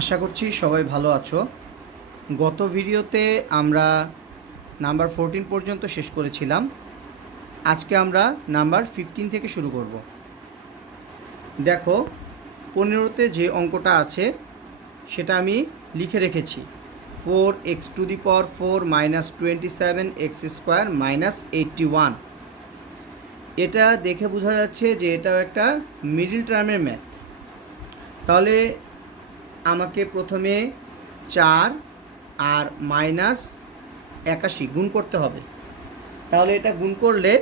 আশা করছি সবাই ভালো আছো। গত ভিডিওতে আমরা নাম্বার 14 পর্যন্ত শেষ করেছিলাম। আজকে আমরা নাম্বার 15 থেকে শুরু করব। দেখো 15তে যে অঙ্কটা আছে সেটা আমি লিখে রেখেছি, 4x⁴ মাইনাস 27x² মাইনাস 81। এটা দেখে বোঝা যাচ্ছে যে এটাও একটা মিডল টার্মের ম্যাথ। তাহলে আমাকে প্রথমে 4 আর মাইনাস 81 গুণ করতে হবে। তাহলে এটা গুণ করলে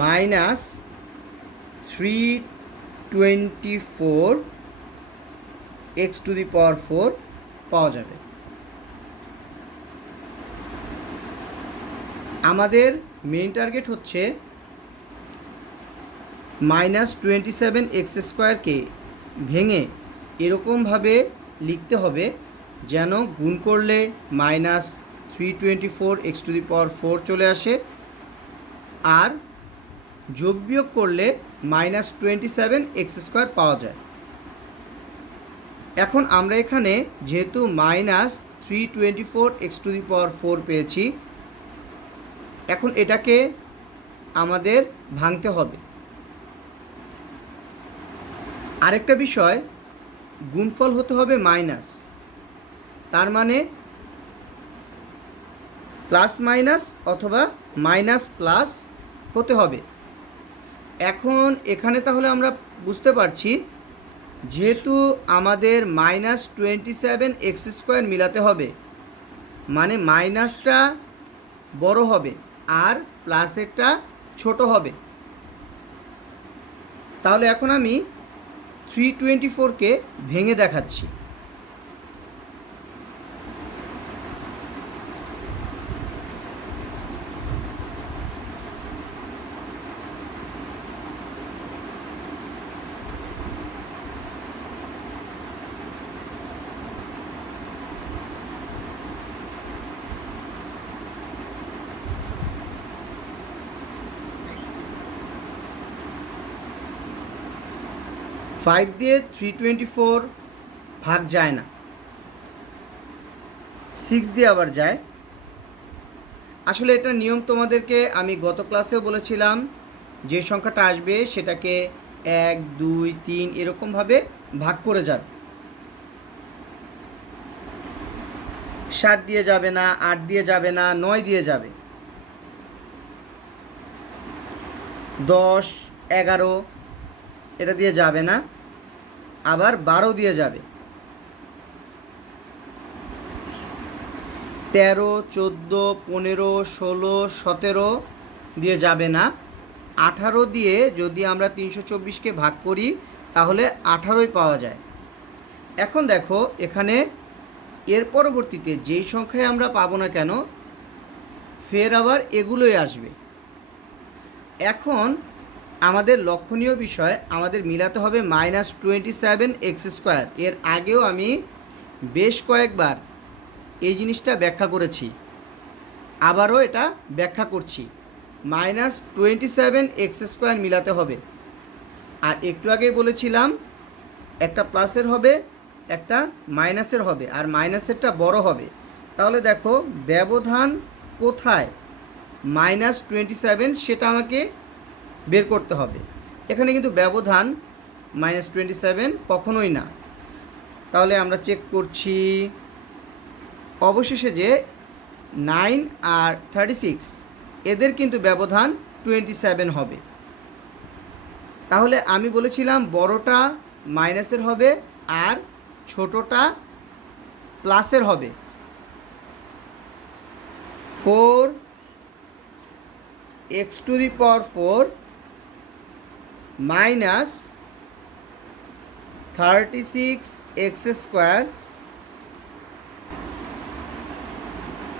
মাইনাস 324x⁴ পাওয়া যাবে। আমাদের মেইন টার্গেট হচ্ছে মাইনাস 27x² ভেঙে এরকমভাবে লিখতে হবে যেন গুণ করলে মাইনাস 324x⁴ চলে আসে, আর যোগ বিয়োগ করলে মাইনাস 27x² পাওয়া যায়। এখন আমরা এখানে যেহেতু মাইনাস 324x⁴ পেয়েছি, এখন এটাকে আমাদের ভাঙতে হবে। আরেকটা বিষয়, গুণফল হতে হবে মাইনাস, তার মানে প্লাস মাইনাস অথবা মাইনাস প্লাস হতে হবে। এখন এখানে তাহলে আমরা বুঝতে পারছি যেহেতু আমাদের মাইনাস 27x² মিলাতে হবে, মানে মাইনাসটা বড় হবে আর প্লাসেরটা ছোট হবে। তাহলে এখন আমি 324কে ভেঙে দেখাচ্ছি। ফাইভ দিয়ে 324 ভাগ যায় না, 6 দিয়ে আবার যায়। আসলে এটা নিয়ম তোমাদেরকে আমি গত ক্লাসেও বলেছিলাম, যে সংখ্যাটা আসবে সেটাকে 1 2 3 এরকমভাবে ভাগ করে যাবে। 7 দিয়ে যাবে না, 8 দিয়ে যাবে না, 9 দিয়ে যাবে, 10 11 এটা দিয়ে যাবে না, আবার 12 দিয়ে যাবে, 13 14 15 16 17 দিয়ে যাবে না, 18 দিয়ে যদি আমরা 324কে ভাগ করি তাহলে 18ই পাওয়া যায়। এখন দেখো এখানে এর পরবর্তীতে যেই সংখ্যায় আমরা পাবো না কেন ফের আবার এগুলোই আসবে। এখন আমাদের লক্ষণীয় বিষয়, আমাদের মিলাতে হবে মাইনাস 27x²। এর আগেও আমি বেশ কয়েকবার এই জিনিসটা ব্যাখ্যা করেছি, আবারও এটা ব্যাখ্যা করছি। মাইনাস 27x² মিলাতে হবে, আর একটু আগেই বলেছিলাম একটা প্লাসের হবে একটা মাইনাসের হবে, আর মাইনাসেরটা বড় হবে। তাহলে দেখো ব্যবধান কোথায় মাইনাস 27 সেটা আমাকে বের করতে হবে। এখানে কিন্তু ব্যবধান মাইনাস 27 কখনোই না। তাহলে আমরা চেক করছি, অবশেষে যে 9 আর 36 এদের কিন্তু ব্যবধান 27 হবে। তাহলে আমি বলেছিলাম বড়টা মাইনাসের হবে আর ছোটটা প্লাসের হবে। 4x⁴ minus 36x²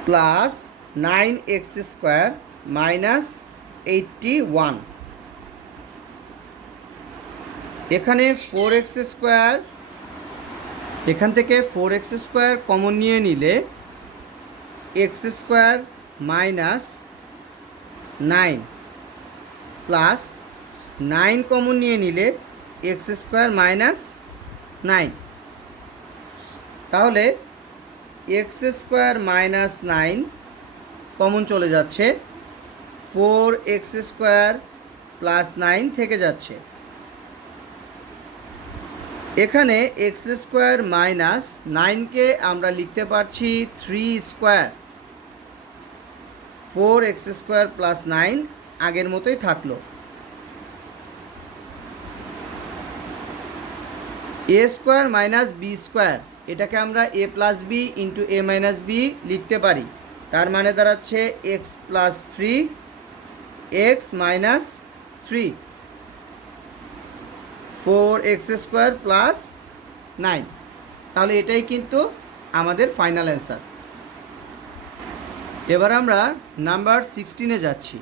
plus 9x² minus 81। এখানে 4x², এখান থেকে 4x² কমন নিয়ে নিলে x² মাইনাস 9 প্লাস 9 কমন নিয়ে নিলে এক্স স্কোয়ার মাইনাস 9। তাহলে এক্স স্কোয়ার মাইনাস 9 কমন চলে যাচ্ছে, 4x স্কোয়ার প্লাস 9 থেকে যাচ্ছে। এখানে এক্স স্কোয়ার মাইনাস 9কে আমরা লিখতে পারছি 3 স্কোয়ার, 4x স্কোয়ার প্লাস 9 আগের মতোই থাকলো। এ স্কোয়ার মাইনাস বি স্কোয়ার, এটাকে আমরা এ plus B into a minus B লিখতে পারি। তার মানে দাঁড়াচ্ছে x plus 3 x minus 3, 4x square plus 9। তাহলে এটাই কিন্তু আমাদের ফাইনাল অ্যান্সার। এবার আমরা নাম্বার 16-এ যাচ্ছি।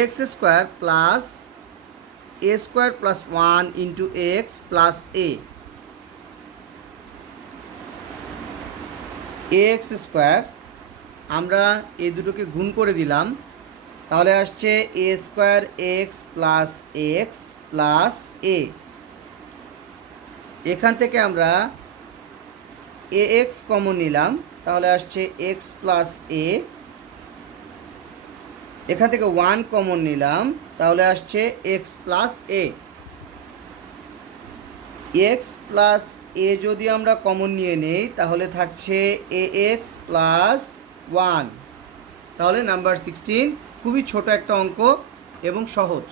X square plus A square plus 1 into X plus X square, আমরা এই দুটোকে গুণ করে দিলাম, তাহলে আসছে A square X plus X plus A. এখান থেকে আমরা এ এক্স কমন নিলাম, তাহলে আসছে এক্স প্লাস এ। এখান থেকে 1 কমন নিলাম, তাহলে আসছে এক্স প্লাস এ। এক্স প্লাস এ যদি আমরা কমন নিয়ে নেই তাহলে থাকছে এ এক্স প্লাস 1। তাহলে নাম্বার 16 খুবই ছোট একটা অঙ্ক এবং সহজ।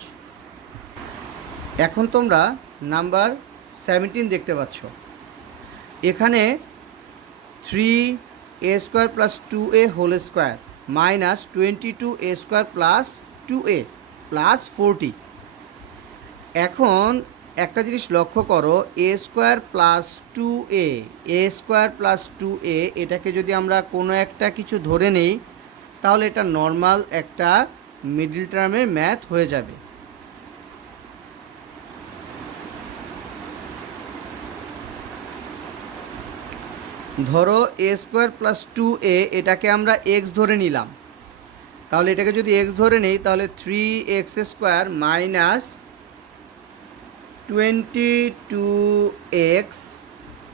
এখন তোমরা নাম্বার 17 দেখতে পাচ্ছ। এখানে 3a square plus 2a whole square minus 22a square plus 2a plus 40। এখন একটা জিনিস লক্ষ্য করো, a square plus 2a, a square plus 2a, এটাকে যদি আমরা কোনো একটা কিছু ধরে নেই তাহলে এটা নর্মাল একটা মিডল টার্মের ম্যাথ হয়ে যাবে। ধরো এ স্কোয়ার প্লাস 2a, এটাকে আমরা এক্স ধরে নিলাম, তাহলে এটাকে যদি এক্স ধরে নেই তাহলে 3x square minus 22x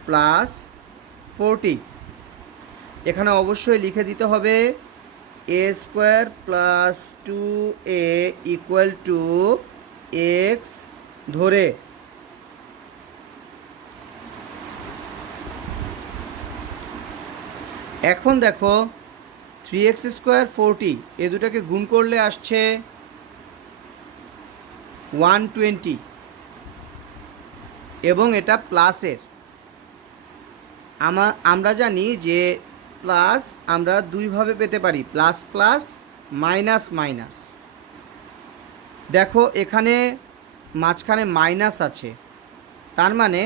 plus 40। এখানে অবশ্যই লিখে দিতে হবে A square plus 2a equal to X ধরে। এখন দেখো 3x স্কোয়ার 40, এ দুটাকে গুণ করলে আসছে 120 এবং এটা প্লাসের। আমরা জানি যে প্লাস আমরা দুইভাবে পেতে পারি, প্লাস প্লাস মাইনাস মাইনাস। দেখো এখানে মাঝখানে মাইনাস আছে, তার মানে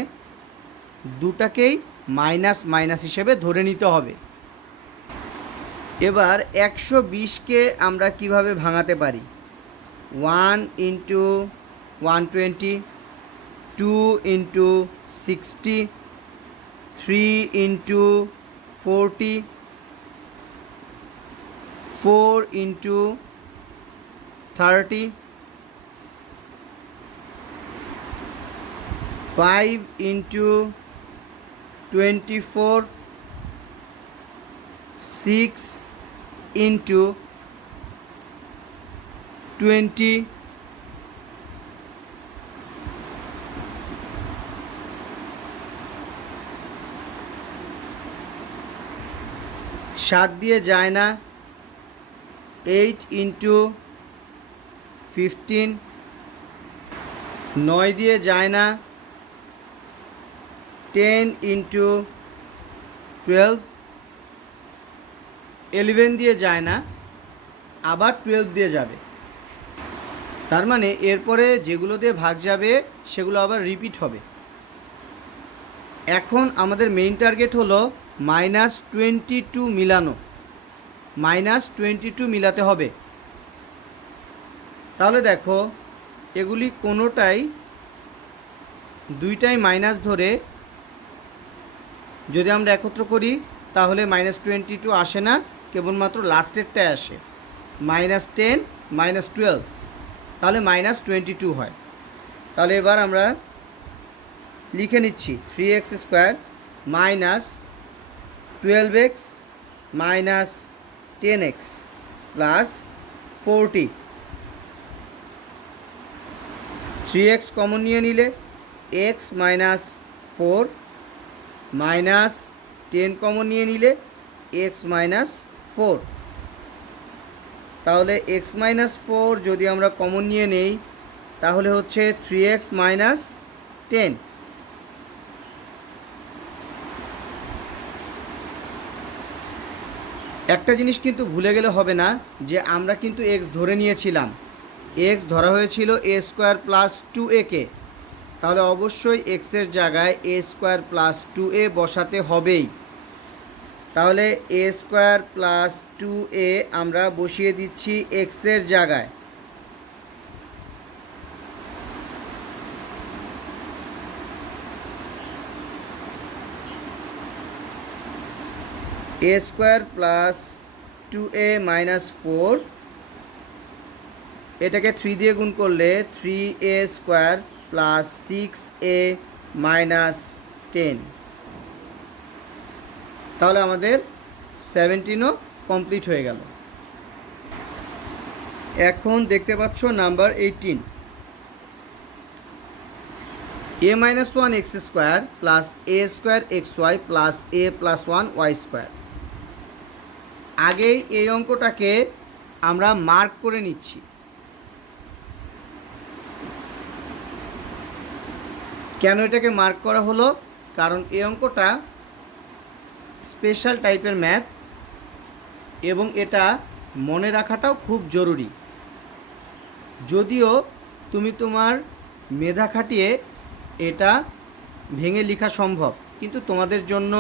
দুটাকেই মাইনাস মাইনাস হিসেবে ধরে নিতে হবে। এবার 120কে আমরা কিভাবে ভাঙাতে পারি? 1 into 120, 2 into 60, 3 into 40, 4 into 30, 5 into 24, 6 into 20, 7 দিয়ে যায় না, 8 ইন্টু 15, 9 দিয়ে যায় না, 10 ইন্টু 12, 11 দিয়ে যায় না, আবার 12 দিয়ে যাবে। তার মানে এরপরে যেগুলো দিয়ে ভাগ যাবে সেগুলো আবার রিপিট হবে। এখন আমাদের মেইন টার্গেট হলো -22 মিলানো, -22 মিলাতে হবে। তাহলে দেখো এগুলি কোনোটাই, দুইটাই মাইনাস ধরে যদি আমরা একত্র করি তাহলে -22 আসে না, কেবলমাত্র লাস্টেরটায় আসে, -10 -12, তাহলে -22 হয়। তাহলে এবার আমরা লিখে নিচ্ছি 3x square minus 12x minus 10x plus 40। 3x common নিয়ে নিলে x মাইনাস 4 মাইনাস 10 কমন নিয়ে নিলে x মাইনাস 4। তাহলে x মাইনাস 4 যদি আমরা কমন নিয়ে নেই তাহলে হচ্ছে 3x মাইনাস 10। একটা জিনিস কিন্তু ভুলে গেলে হবে না যে আমরা কিন্তু x ধরে নিয়েছিলাম, x ধরা হয়েছিল a স্কোয়ার প্লাস 2a কে, তাহলে অবশ্যই x এর জায়গায় a স্কোয়ার প্লাস 2a বসাতে হবেই। তাহলে a স্কোয়ার প্লাস 2a আমরা বসিয়ে দিচ্ছি x এর জায়গায়। a square plus 2a minus 4, এটাকে 3 দিয়ে গুণ করলে 3a square plus 6a minus 10। তাহলে আমাদের 17ও কমপ্লিট হয়ে গেল। এখন দেখতে পাচ্ছ number 18, a minus 1 x square plus a square x Y plus a plus 1 y square. আগেই এই অঙ্কটাকে আমরা মার্ক করে নিচ্ছি। কেন এটাকে মার্ক করা হলো? কারণ এই অঙ্কটা স্পেশাল টাইপের ম্যাথ এবং এটা মনে রাখাটাও খুব জরুরি। যদিও তুমি তোমার মেধা খাটিয়ে এটা ভেঙে লেখা সম্ভব, কিন্তু তোমাদের জন্য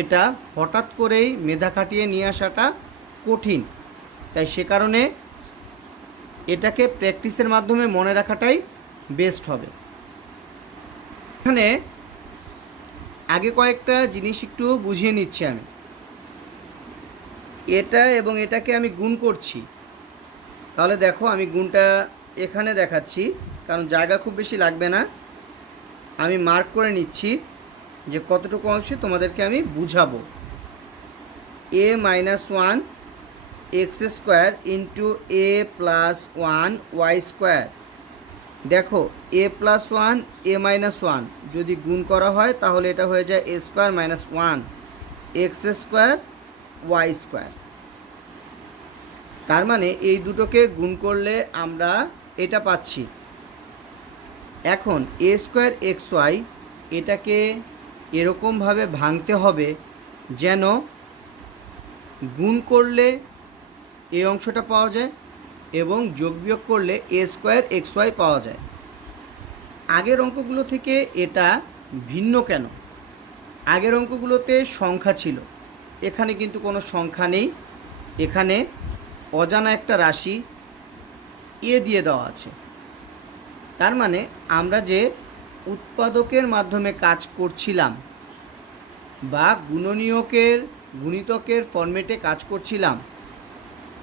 এটা হঠাৎ করেই মেধা খাটিয়ে নিয়ে আসাটা কঠিন, তাই সে কারণে এটাকে প্র্যাকটিসের মাধ্যমে মনে রাখাটাই বেস্ট হবে। এখানে আগে কয়েকটা জিনিস একটু বুঝিয়ে নিচ্ছি আমি। এটা এবং এটাকে আমি গুণ করছি, তাহলে দেখো আমি গুণটা এখানে দেখাচ্ছি কারণ জায়গা খুব বেশি লাগবে না। আমি মার্ক করে নিচ্ছি যে কতটুকু অংশে তোমাদেরকে আমি বুঝাবো। a minus 1 x square into a plus 1 y square. দেখো a প্লাস 1 a মাইনাস 1 যদি গুণ করা হয় তাহলে এটা হয়ে যায় a square minus 1 x square y square. তার মানে এই দুটোকে গুণ করলে আমরা এটা পাচ্ছি। এখন a স্কোয়ার এক্স ওয়াই এটাকে এরকমভাবে ভাঙতে হবে যেন গুণ করলে এই অংশটা পাওয়া যায় এবং যোগ বিয়োগ করলে a স্কোয়ার এক্স ওয়াই পাওয়া যায়। আগের অঙ্কগুলো থেকে এটা ভিন্ন কেন? আগের অঙ্কগুলোতে সংখ্যা ছিল, এখানে কিন্তু কোনো সংখ্যা নেই। এখানে অজানা একটা রাশি এ দিয়ে দেওয়া আছে। তার মানে আমরা যে উৎপাদকের মাধ্যমে কাজ করছিলাম বা গুণিতকের ফরম্যাটে কাজ করছিলাম,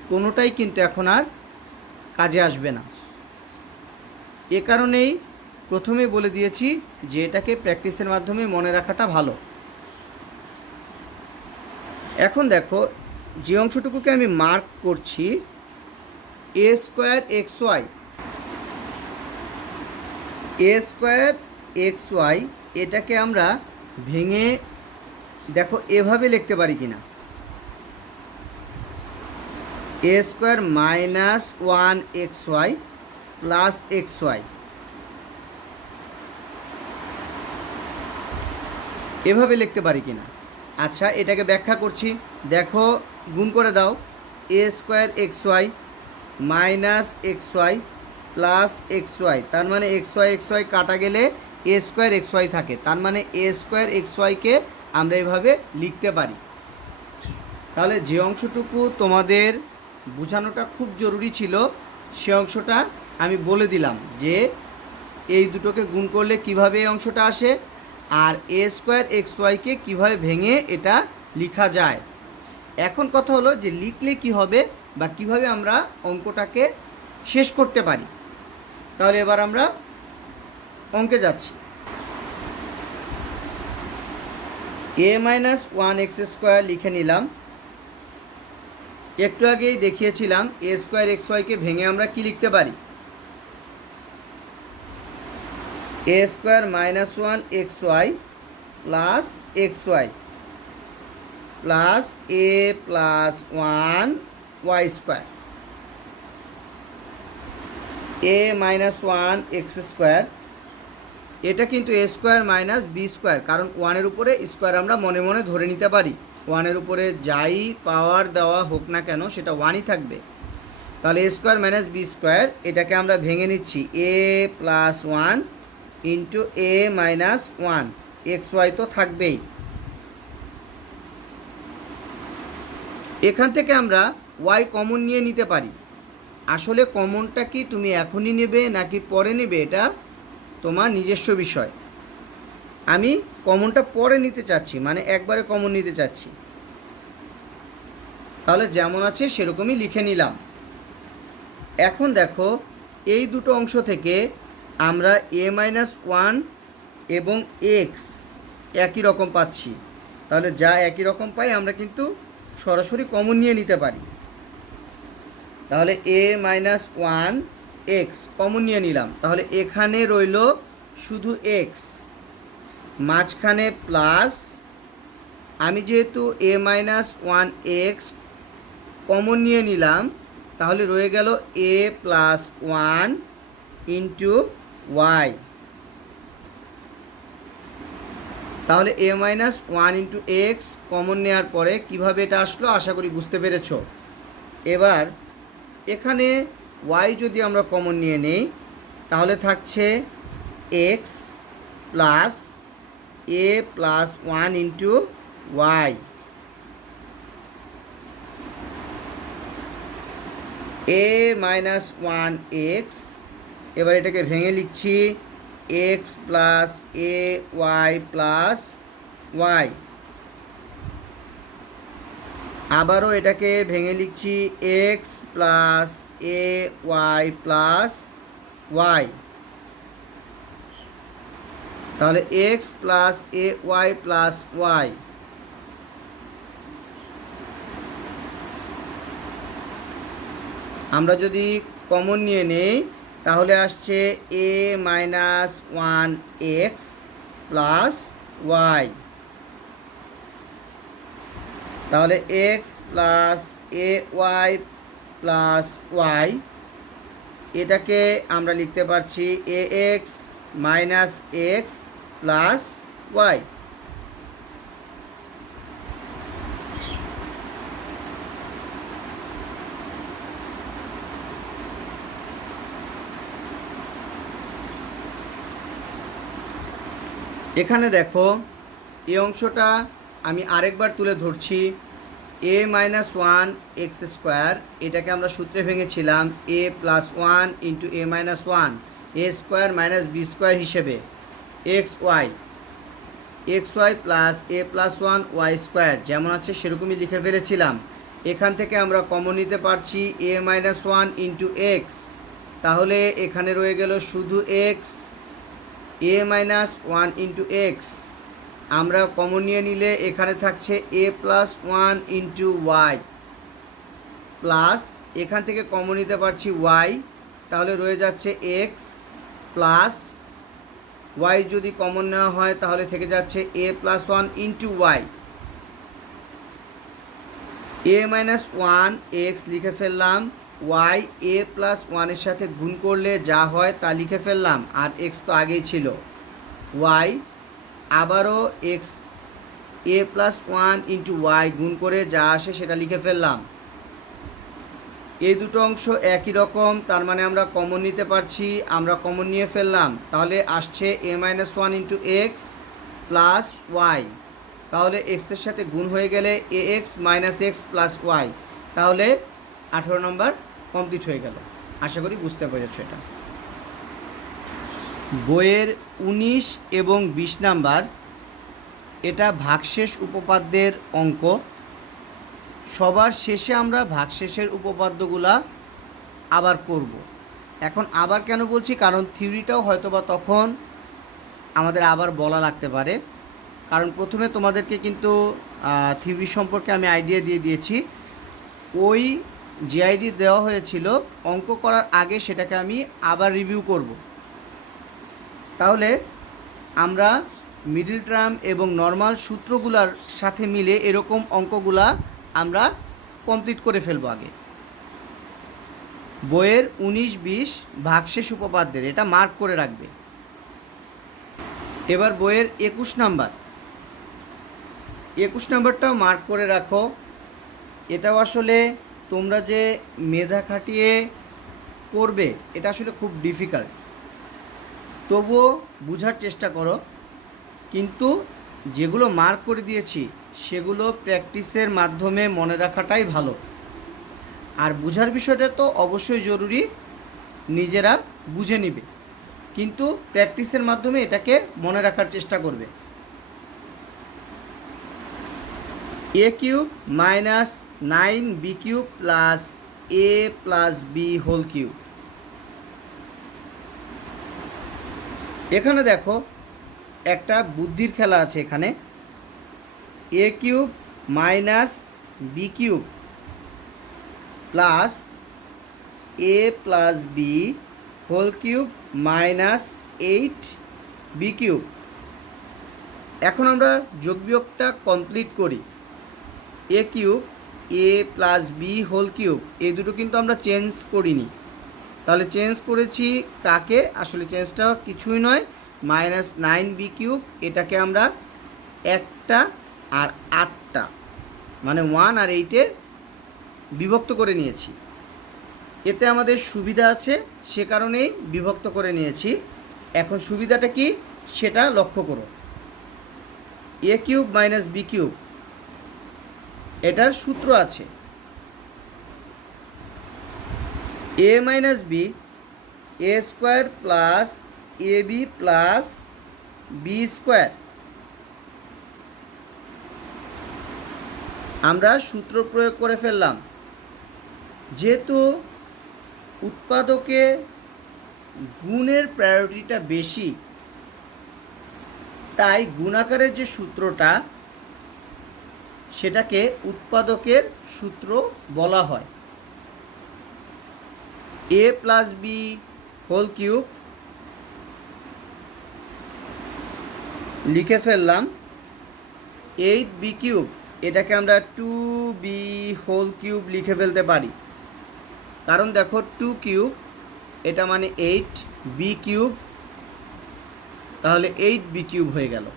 কোনোটাই কিন্তু এখন আর কাজে আসবে না। এ কারণেই প্রথমে বলে দিয়েছি যে এটাকে প্র্যাকটিসের মাধ্যমে মনে রাখাটা ভালো। এখন দেখো যে অংশটুকুকে আমি মার্ক করছি a square x y, a square x y এটাকে আমরা ভেঙে দেখো এভাবে লিখতে পারি কিনা, a square minus 1 x Y plus x y, এভাবে লিখতে পারি কিনা। আচ্ছা এটাকে ব্যাখ্যা করছি, দেখো গুণ করে দাও a square x y minus x Y plus x y. তার মানে এক্স ওয়াই কাটা গেলে a স্কোয়ার এক্স ওয়াই থাকে, তার মানে a স্কোয়ার এক্স ওয়াইকে আমরা এভাবে লিখতে পারি। তাহলে যে অংশটুকু তোমাদের বোঝানোটা খুব জরুরি ছিল সে অংশটা আমি বলে দিলাম যে এই দুটোকে গুণ করলে কিভাবে এই অংশটা আসে আর a স্কোয়ার এক্স ওয়াইকে কীভাবে ভেঙে এটা লেখা যায়। এখন কথা হলো যে লিখলে কি হবে বা কিভাবে আমরা অঙ্কটাকে শেষ করতে পারি। তাহলে এবার আমরা অঙ্কে যাচ্ছি। এ মাইনাস ওয়ান এক্স স্কোয়ার লিখে নিলাম। একটু আগেই দেখিয়েছিলাম এ স্কোয়ার এক্স ওয়াইকে ভেঙে আমরা কি লিখতে পারি, A square minus one X Y plus x Y plus A plus one Y square. A minus one x square, এটা কিন্তু A square minus B square, কারণ ওয়ানের উপরে স্কোয়ার আমরা মনে মনে ধরে নিতে পারি। ওয়ানের উপরে যাই পাওয়ার দেওয়া হোক না কেন সেটা ওয়ানই থাকবে। তাহলে A square minus B square, এটাকে আমরা ভেঙে নিচ্ছি এ plus one into a minus one, X Y তো থাকবেই। এখান থেকে আমরা ওয়াই কমন নিয়ে নিতে পারি। আসলে কমনটা কি তুমি এখনই নেবে নাকি পরে নেবে, এটা তোমার নিজস্ব বিষয়। আমি কমনটা পরে নিতে চাচ্ছি, মানে একবারে কমন নিতে চাচ্ছি। তাহলে যেমন আছে সেরকমই লিখে নিলাম। এখন দেখো এই দুটো অংশ থেকে আমরা এ মাইনাস ওয়ান এবং এক্স একই রকম পাচ্ছি। তাহলে যা একই রকম পাই আমরা কিন্তু সরাসরি কমন নিয়ে নিতে পারি। তাহলে A minus one X common নিয়ে নিলাম। তাহলে এখানে রইল শুধু এক্স, মাঝখানে প্লাস, আমি যেহেতু A minus one X common নিয়ে নিলাম তাহলে রয়ে গেল A plus one into Y. তাহলে A minus one into X common নেওয়ার পরে কীভাবে এটা আসলো আশা করি বুঝতে পেরেছ। এবার এখানে ওয়াই যদি আমরা কমন নিয়ে নেই তাহলে থাকছে X plus A plus one into Y. A minus one X, এবার এটাকে ভেঙে লিখছি X plus A Y plus Y. আবারও এটাকে ভেঙে লিখছি X plus A Y plus Y. তাহলে X plus A Y plus Y. আমরা যদি কমন নিয়ে নেই তাহলে আসছে A minus one X plus Y. তাহলে X plus A Y plus Y, এটাকে আমরা লিখতে পারছি A X minus X plus y. এখানে দেখো এই অংশটা আমি আরেকবার তুলে ধরছি। A minus one x square, এটাকে আমরা সূত্রে ভেঙেছিলাম a plus one into a minus one a square minus B square হিসেবে, এক্স ওয়াই প্লাস এ প্লাস ওয়ান ওয়াই স্কোয়ার যেমন আছে সেরকমই লিখে ফেলেছিলাম। এখান থেকে আমরা কমন নিতে পারছি A minus one into X, তাহলে এখানে রয়ে গেল শুধু X. A minus one into X আমরা কমন নিয়ে নিলে এখানে থাকছে A plus one into Y plus, এখান থেকে কমন নিতে পারছি ওয়াই, তাহলে রয়ে যাচ্ছে এক্স প্লাস ওয়াই যদি কমন নেওয়া হয় তাহলে থেকে যাচ্ছে A plus one into Y. A minus one X লিখে ফেললাম, ওয়াই এ প্লাস ওয়ানের সাথে গুণ করলে যা হয় তা লিখে ফেললাম, আর এক্স তো আগেই ছিল। ওয়াই আবারও এক্স এ প্লাস ওয়ান ইন্টু ওয়াই গুণ করে যা আসে সেটা লিখে ফেললাম। এই দুটো অংশ একই রকম, তার মানে আমরা কমন নিতে পারছি, আমরা কমন নিয়ে ফেললাম। তাহলে আসছে A minus one into X plus Y, তাহলে এক্সের সাথে গুণ হয়ে গেলে A X minus X plus Y, তাহলে 18 নম্বর কমপ্লিট হয়ে গেল। আশা করি বুঝতে পেরেছ এটা। বইয়ের 19 এবং 20 নাম্বার, এটা ভাগশেষ উপপাদ্যের অঙ্ক। সবার শেষে আমরা ভাগশেষের উপপাদ্যগুলা আবার করব। এখন আবার কেন বলছি, কারণ থিওরিটাও হয়তোবা তখন আমাদের আবার বলা লাগতে পারে, কারণ প্রথমে তোমাদেরকে কিন্তু থিওরি সম্পর্কে আমি আইডিয়া দিয়ে দিয়েছি। ওই যে আইডি দেওয়া হয়েছিল অঙ্ক করার আগে সেটাকে আমি আবার রিভিউ করব। তাহলে আমরা মিডল টার্ম এবং নর্মাল সূত্রগুলোর সাথে মিলে এরকম অঙ্কগুলা আমরা কমপ্লিট করে ফেলবো আগে। বইয়ের 19-20 ভাগশেষ উপপাদ্যের, এটা মার্ক করে রাখবে। এবার বইয়ের 21 নাম্বারটাও মার্ক করে রাখো। এটাও আসলে তোমরা যে মেধা খাটিয়ে করবে এটা আসলে খুব ডিফিকাল্ট, তবুও বোঝার চেষ্টা করো। কিন্তু যেগুলো মার্ক করে দিয়েছি সেগুলো প্র্যাকটিসের মাধ্যমে মনে রাখাটাই ভালো। আর বোঝার বিষয়টা তো অবশ্যই জরুরি, নিজেরা বুঝে নিবে, কিন্তু প্র্যাকটিসের মাধ্যমে এটাকে মনে রাখার চেষ্টা করবে। a cube minus 9b cube plus a plus B whole cube. এখানে দেখো একটা বুদ্ধির খেলা আছে। এখানে a cube minus B cube plus a plus B whole cube minus 8b cube. এখন আমরা যোগ বিয়োগটা কমপ্লিট করি। a cube a plus B whole cube, এই দুটো কিন্তু আমরা চেঞ্জ করিনি। তাহলে চেঞ্জ করেছি কাকে? আসলে চেঞ্জটা কিছুই নয়, মাইনাস 9b কিউব, এটাকে আমরা একটা আর 8টা মানে 1 আর 8-এ বিভক্ত করে নিয়েছি। এতে আমাদের সুবিধা আছে, সে কারণেই বিভক্ত করে নিয়েছি। এখন সুবিধাটা কি সেটা লক্ষ্য করো। a cube minus B cube, এটার সূত্র আছে a minus B A square plus A B plus B square. আমরা সূত্র প্রয়োগ করে ফেললাম। যেহেতু উৎপাদকে গুণের প্রায়োরিটিটা বেশি, তাই গুণাকারের যে সূত্রটা সেটাকে উৎপাদকের সূত্র বলা হয়। a plus B whole cube লিখে ফেললাম 8b কিউব, এটাকে আমরা 2b হোল কিউব লিখে ফেলতে পারি, কারণ দেখো 2 কিউব এটা মানে 8b কিউব, তাহলে 8b কিউব হয়ে গেল।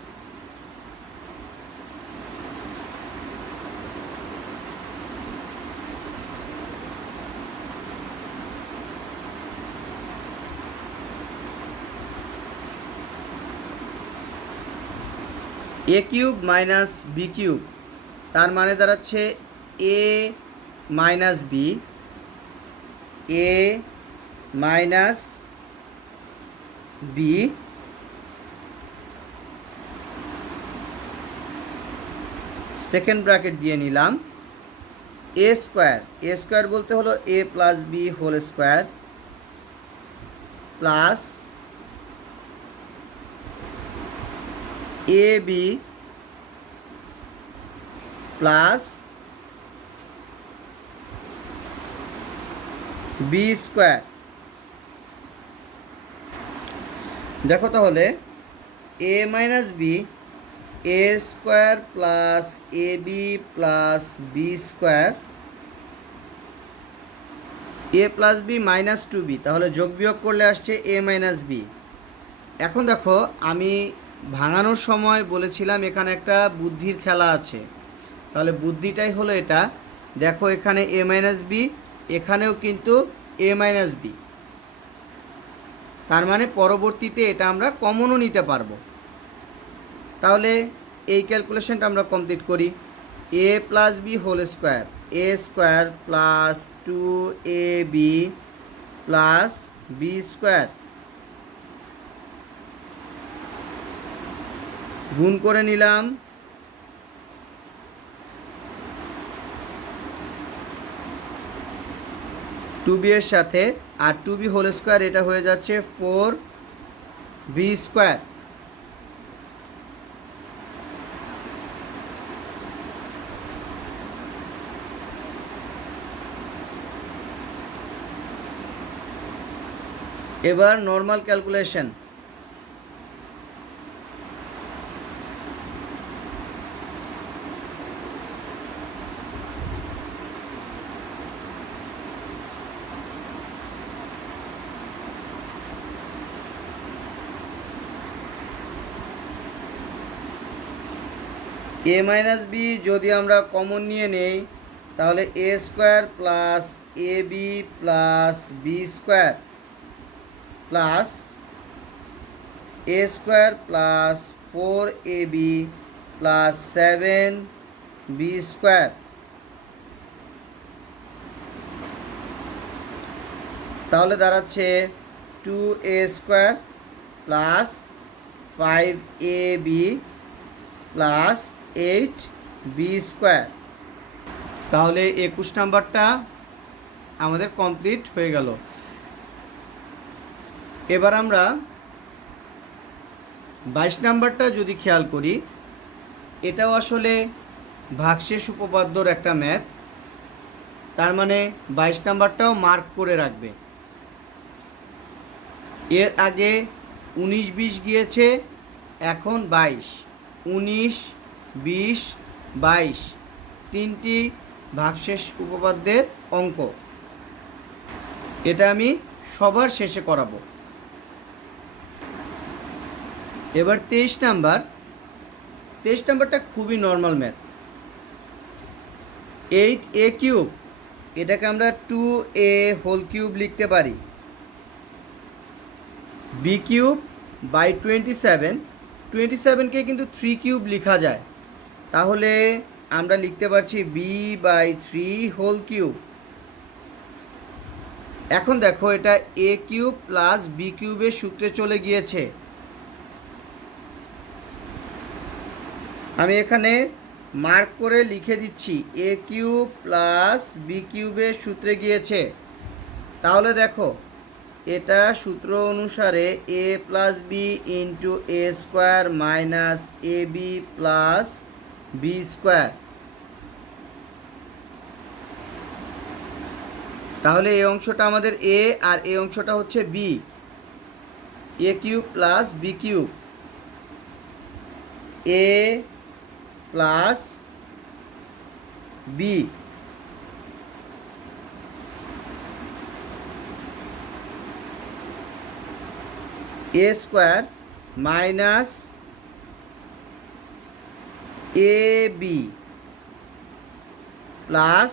a cube minus B cube, তার মানে দাঁড়াচ্ছে a minus B, a minus B second bracket দিয়ে নিলাম, a স্কোয়ার বলতে হলো a plus B whole square plus A B plus B square. দেখো তাহলে a minus B A square plus A B plus B square, A plus B minus 2b, তাহলে যোগ বিয়োগ করলে আসছে a মাইনাস বি। এখন দেখো আমি ভাঙানোর সময় বলেছিলাম এখানে একটা বুদ্ধির খেলা আছে, তাহলে বুদ্ধিটাই হলো এটা। দেখো এখানে a মাইনাস বি, এখানেও কিন্তু a মাইনাস বি, তার মানে পরবর্তীতে এটা আমরা কমনও নিতে পারবো। তাহলে এই ক্যালকুলেশনটা আমরা কমপ্লিট করি। a plus B whole square, A square plus 2ab plus B square, গুণ করে নিলাম 2b এর সাথে, আর 2b হোল স্কোয়ার এটা হয়ে যাচ্ছে 4b স্কোয়ার। এবার normal calculation. A minus B যদি আমরা কমন নিয়ে নেই তাহলে A square plus A B plus B square plus A square plus 4ab plus 7b square, তাহলে দাঁড়াচ্ছে 2a square plus 5ab plus 8b square. তাহলে 21 নাম্বারটা আমাদের কমপ্লিট হয়ে গেল। এবার আমরা 22 নাম্বারটা যদি খেয়াল করি, এটাও আসলে ভাগশেষ উপপাদ্যর একটা ম্যাথ, তার মানে 22 নাম্বারটাও মার্ক করে রাখবে। এর আগে 19-20 গিয়েছে, এখন 22, 19, 20, 22 তিনটি ভাগশেষ উপপাদ্যের অঙ্ক। এটা আমি সবার শেষে করাবো। এবার 23 নাম্বারটা খুবই নর্মাল ম্যাথ। 8a কিউব, এটাকে আমরা 2a হোল কিউব লিখতে পারি। b কিউব বাই 27কে কিন্তু 3 কিউব লেখা যায়, তাহলে আমরা লিখতে পারছি b বাই 3 হোল কিউব। এখন দেখো এটা a কিউব প্লাস b কিউবের সূত্রে চলে গিয়েছে। আমি এখানে মার্ক করে লিখে দিচ্ছি a কিউব প্লাস b কিউবের সূত্রে গিয়েছে। তাহলে দেখো এটা সূত্র অনুসারে a plus B into A square minus A B plus B square. তাহলে এই অংশটা আমাদের a আর এই অংশটা হচ্ছে b। a cube plus B cube, a plus B A square minus A B plus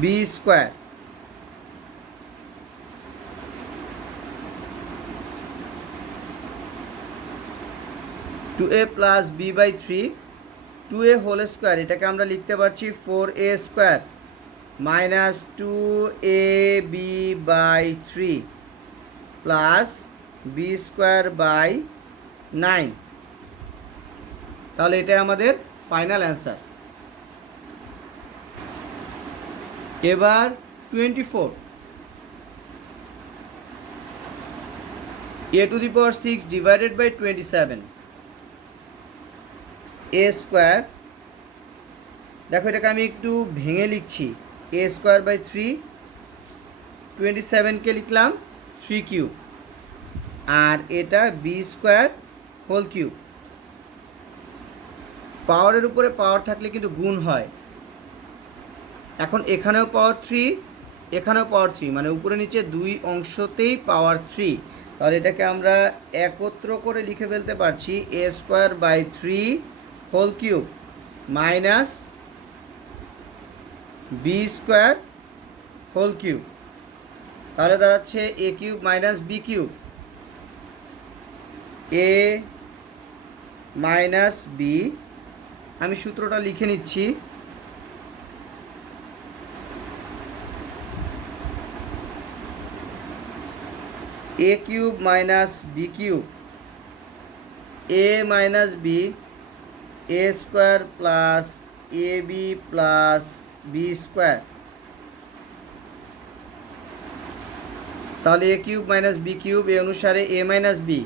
B square. 2a plus B by 3, 2a whole square, এটাকে আমরা লিখতে পারছি 4a square minus 2ab by 3 plus B square by 9। তাহলে এটা আমাদের final answer. এবার 24, a to the power 6 divided by 27, A square. দেখো এটাকে আমি একটু ভেঙে লিখছি, এ স্কোয়ার বাই 3, 27কে লিখলাম 3 কিউব, আর এটা বি স্কোয়ার হোল কিউব। পাওয়ারের উপরে পাওয়ার থাকলে কিন্তু গুণ হয়। এখন এখানেও পাওয়ার 3, এখানেও পাওয়ার 3, মানে উপরে নিচে দুই অংশতেই পাওয়ার 3। তাহলে এটাকে আমরা একত্র করে লিখে ফেলতে পারছি A square by 3 whole cube minus B square whole cube. তাহলে দাঁড়াচ্ছে A cube minus B cube, A minus B. আমি সূত্রটা লিখে নিচ্ছি, A cube minus B cube, A minus B, A square plus A B plus B square. তাহলে A cube minus B cube, এ অনুসারে A minus B,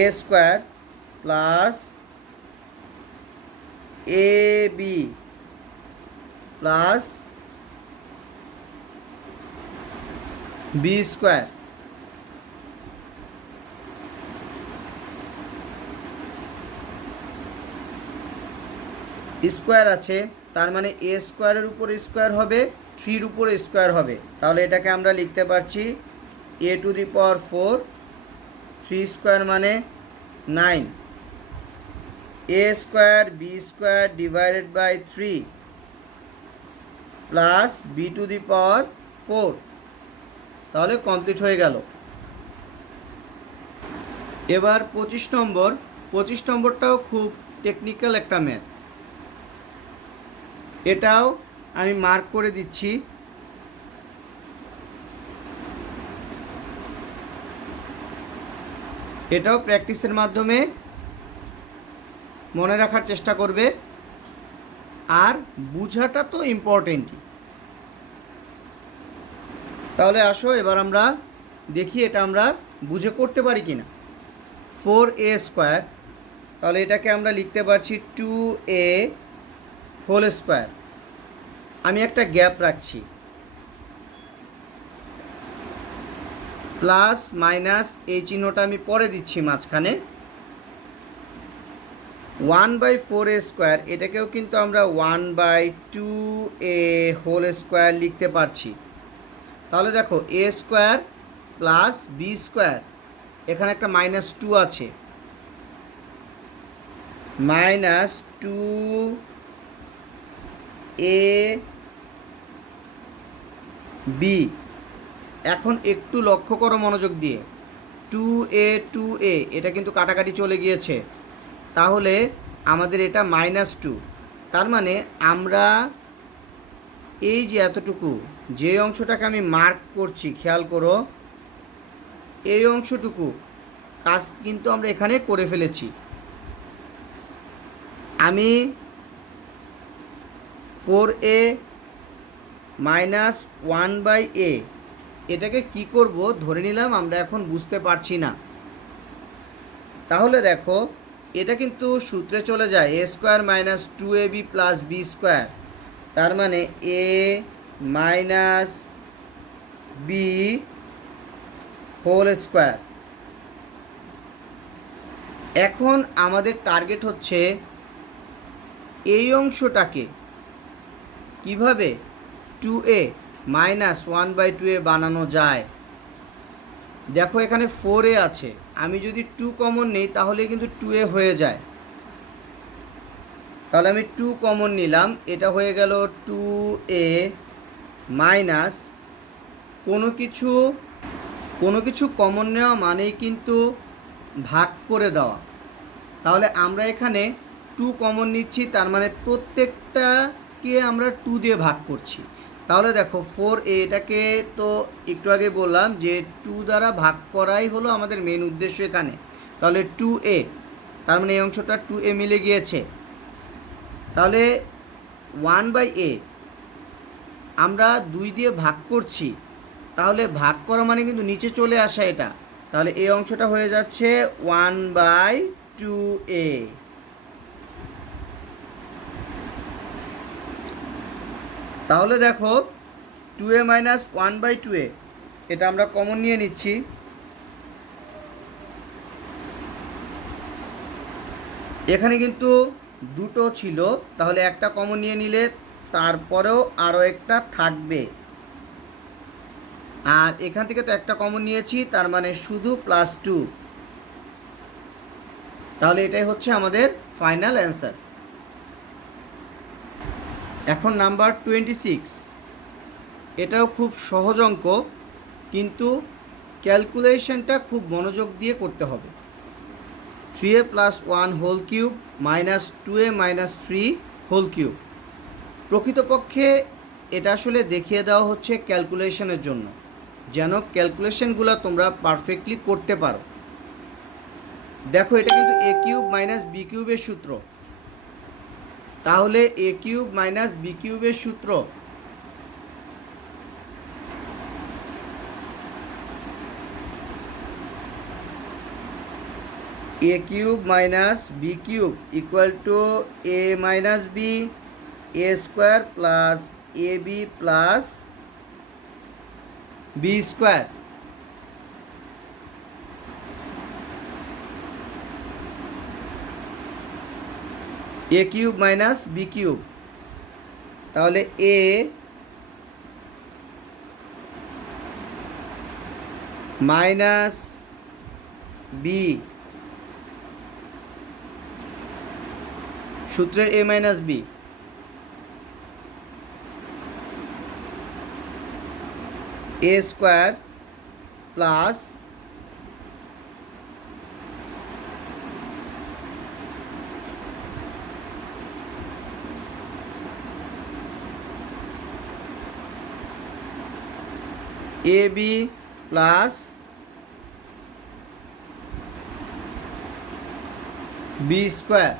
A square plus A B plus B square. Square আছে, তার মানে এ স্কোয়ারের উপর square হবে, 3-র উপর স্কোয়ার হবে। তাহলে এটাকে আমরা লিখতে পারছি এ টু দি পাওয়ার 4, 3 স্কোয়ার মানে 9, A square B square divided by 3 plus B to the power 4। তাহলে কমপ্লিট হয়ে গেল। এবার 25 নম্বর। 25 নম্বরটাও খুব টেকনিক্যাল একটা ম্যাথ, এটাও আমি মার্ক করে দিচ্ছি। এটাও প্র্যাকটিসের মাধ্যমে মনে রাখার চেষ্টা করবে, আর বুঝাটা তো ইম্পর্টেন্টই। তাহলে আসো এবার আমরা দেখি এটা আমরা বুঝে করতে পারি কিনা। 4a স্কোয়ার, তাহলে এটাকে আমরা লিখতে পারছি 2a হোল স্কোয়ার। আমি একটা গ্যাপ রাখছি, প্লাস মাইনাস এই চিহ্নটা আমি পরে দিচ্ছি মাঝখানে। 1/4a স্কোয়ার, এটাকেও কিন্তু আমরা 1/2a হোল স্কোয়ার লিখতে পারছি। তাহলে দেখো এ স্কোয়ার প্লাস বি স্কোয়ার, এখানে একটা -2 আছে, -2ab। এখন একটু লক্ষ্য করো মনোযোগ দিয়ে, 2a এটা কিন্তু কাটাকাটি চলে গিয়েছে, তাহলে আমাদের এটা -2। তার মানে আমরা এই যে এতটুকু যে অংশটাকে আমি মার্ক করছি, খেয়াল করো এই অংশটুকু কাজ কিন্তু আমরা এখানে করে ফেলেছি। আমি 4a - 1/a এটাকে কি করব ধরে নিলাম, আমরা এখন বুঝতে পারছি না। তাহলে দেখো এটা কিন্তু সূত্রে চলে যায় a square - 2ab plus B square, তার মানে a minus B whole square. এখন আমাদের টার্গেট হচ্ছে এই অংশটাকে কিভাবে 2a - 1/2a বানানো যায়। দেখো এখানে 4a আছে, আমি যদি 2 কমন নিই তাহলে কিন্তু 2a হয়ে যায়। তাহলে আমি 2 কমন নিলাম, এটা হয়ে গেল 2a মাইনাস কোনো কিছু কমন নেওয়া মানেই কিন্তু ভাগ করে দেওয়া। তাহলে আমরা এখানে 2 কমন নিচ্ছি, তার মানে প্রত্যেকটাকে আমরা 2 দিয়ে ভাগ করছি। তাহলে দেখো 4a, এটাকে তো একটু আগে বললাম যে 2 দ্বারা ভাগ করাই হলো আমাদের মেন উদ্দেশ্য এখানে। তাহলে 2a, তার মানে এই অংশটা 2a মিলে গিয়েছে। তাহলে 1/a আমরা 2 দিয়ে ভাগ করছি, তাহলে ভাগ করা মানে কিন্তু নিচে চলে আসা এটা। তাহলে এই অংশটা হয়ে যাচ্ছে 1/2a। তাহলে দেখো 2a - 1/2a এটা আমরা কমন নিয়ে নিচ্ছি। এখানে কিন্তু দুটো ছিল, তাহলে একটা কমন নিয়ে নিলে তারপরেও আরও একটা থাকবে, আর এখান থেকে তো একটা কমন নিয়েছি, তার মানে শুধু +2। তাহলে এটাই হচ্ছে আমাদের ফাইনাল অ্যান্সার। এখন নাম্বার 26, এটাও খুব সহজ অঙ্ক, কিন্তু ক্যালকুলেশনটা খুব মনোযোগ দিয়ে করতে হবে। 3a + 1 whole cube -2a - 3 whole cube. প্রকৃতপক্ষে এটা আসলে দেখিয়ে দেওয়া হচ্ছে ক্যালকুলেশনের জন্য, যেন ক্যালকুলেশনগুলো তোমরা পারফেক্টলি করতে পারো। দেখো এটা কিন্তু a কিউব - b কিউবের সূত্র, তাহলে a কিউব - b কিউবের সূত্র a cube - b cube = a - b A square plus A B plus B square, A cube minus B cube, তাহলে এ মাইনাস বি, সূত্রের A minus B, A square plus A B plus B square.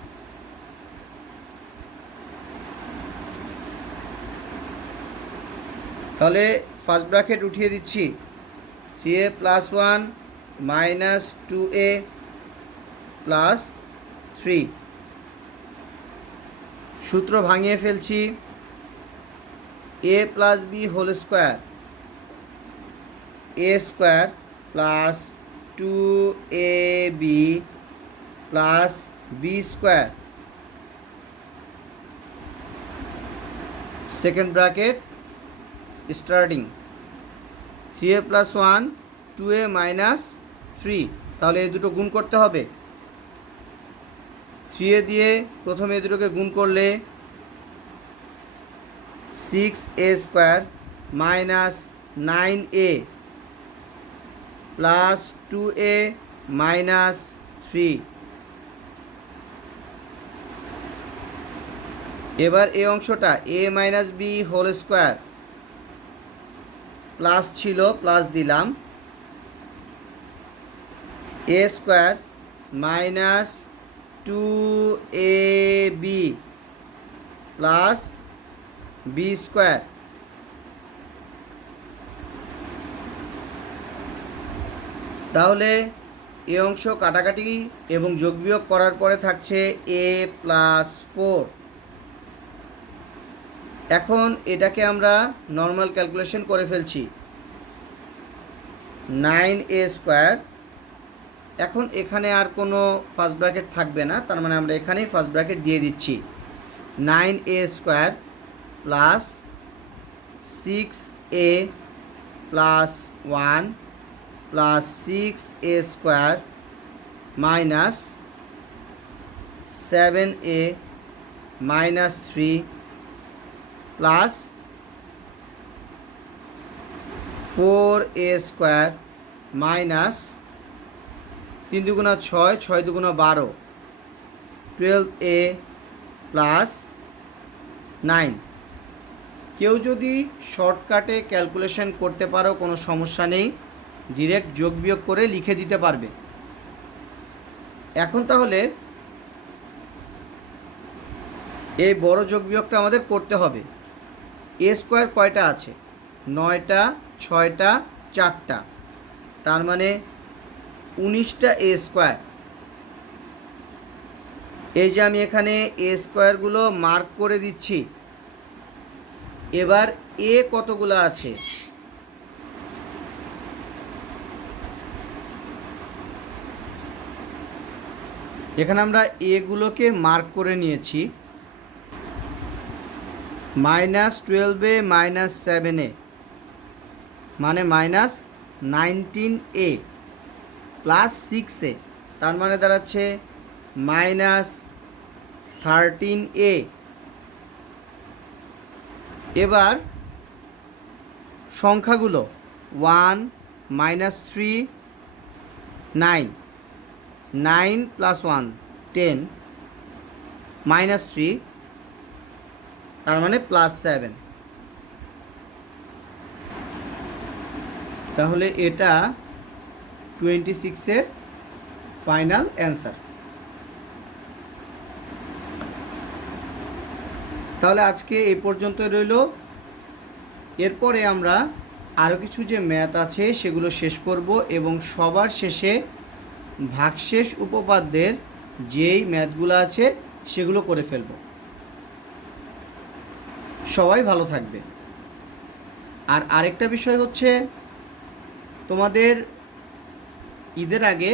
তাহলে first bracket উঠিয়ে দিচ্ছি, 3a plus 1 minus 2a plus 3, সূত্র ভাঙিয়ে ফেলছি, a plus B whole square, A square plus 2ab plus B square, second bracket starting 3a plus 1 2a minus 3, তাহলে এই দুটো গুণ করতে হবে। 3a দিয়ে প্রথমে এই দুটোকে গুণ করলে 6a square minus 9a plus 2a minus 3। এবার এই অংশটা a minus B whole square, plus ছিল প্লাস দিলাম, a square minus 2ab plus B square, তাহলে এই অংশ কাটাকাটি এবং যোগ বিয়োগ করার পরে থাকছে a প্লাস 4। এখন এটাকে আমরা নর্মাল ক্যালকুলেশন করে ফেলছি, 9a স্কোয়ার, এখন এখানে আর কোনো ফার্স্ট ব্র্যাকেট থাকবে না, তার মানে আমরা এখানেই ফার্স্ট ব্র্যাকেট দিয়ে দিচ্ছি, 9a square plus 6a plus 1 plus 6a square minus 7a minus 3 plus 4a square minus 3 দুগুণা 6, 6 দুগুণা 12, 12a প্লাস 9। কেউ যদি শর্টকাটে ক্যালকুলেশন করতে পারো কোনো সমস্যা নেই, ডিরেক্ট যোগ বিয়োগ করে লিখে দিতে পারবে। এখন তাহলে এই বড় যোগ বিয়োগটা আমাদের করতে হবে। এ স্কোয়ার কয়টা আছে? 9টা, 6টা, 4টা, তার মানে 19টা এ স্কোয়ার। এই যে আমি এখানে এ স্কোয়ারগুলো মার্ক করে দিচ্ছি। এবার এ কতগুলো আছে? এখানে আমরা এগুলোকে মার্ক করে নিয়েছি, -12a -7a মানে -19a প্লাস 6a, তার মানে দাঁড়াচ্ছে -13a। এবার সংখ্যাগুলো 1 -3 9, 9 প্লাস 1 10 -3, তার মানে +7। তাহলে এটা 26-এর ফাইনাল অ্যান্সার। তাহলে আজকে এই পর্যন্ত রইল। এরপরে আমরা আরও কিছু যে ম্যাথ আছে সেগুলো শেষ করব এবং সবার শেষে ভাগশেষ উপপাদ্যের যেই ম্যাথগুলো আছে সেগুলো করে ফেলব। সবাই ভালো থাকবে। আর আরেকটা বিষয় হচ্ছে, তোমাদের ঈদের আগে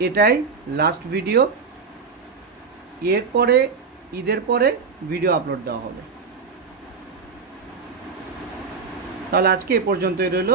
এটাই লাস্ট ভিডিও, এরপরে ঈদের পরে ভিডিও আপলোড দেওয়া হবে। তাহলে আজকে এ পর্যন্তই রইল।